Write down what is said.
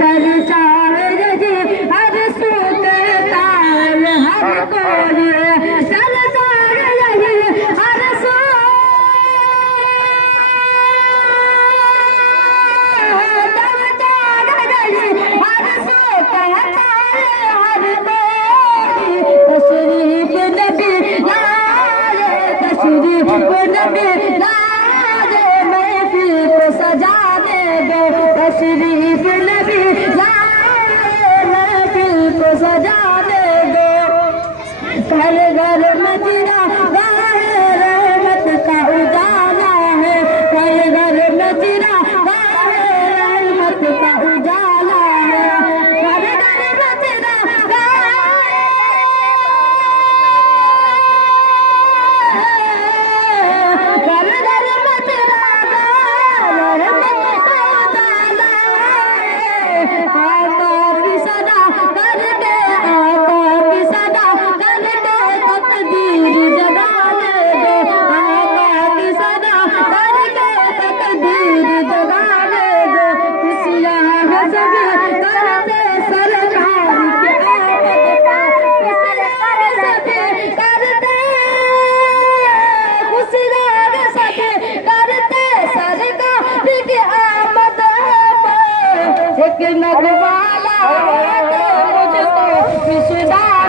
चर्चा रही हर सूत ताल हर कोई चर्चा रही हर तशरीफ नबी लाए महफिल को सजा दे दो तशरीफ नबी लाए महफिल को सजा दे दो घर घर मजरा गाहे रहमत का उजाला है घर घर मजरा गाहे रहमत का उजाला है घर घर मजरा नगवाला मुझको विश्वास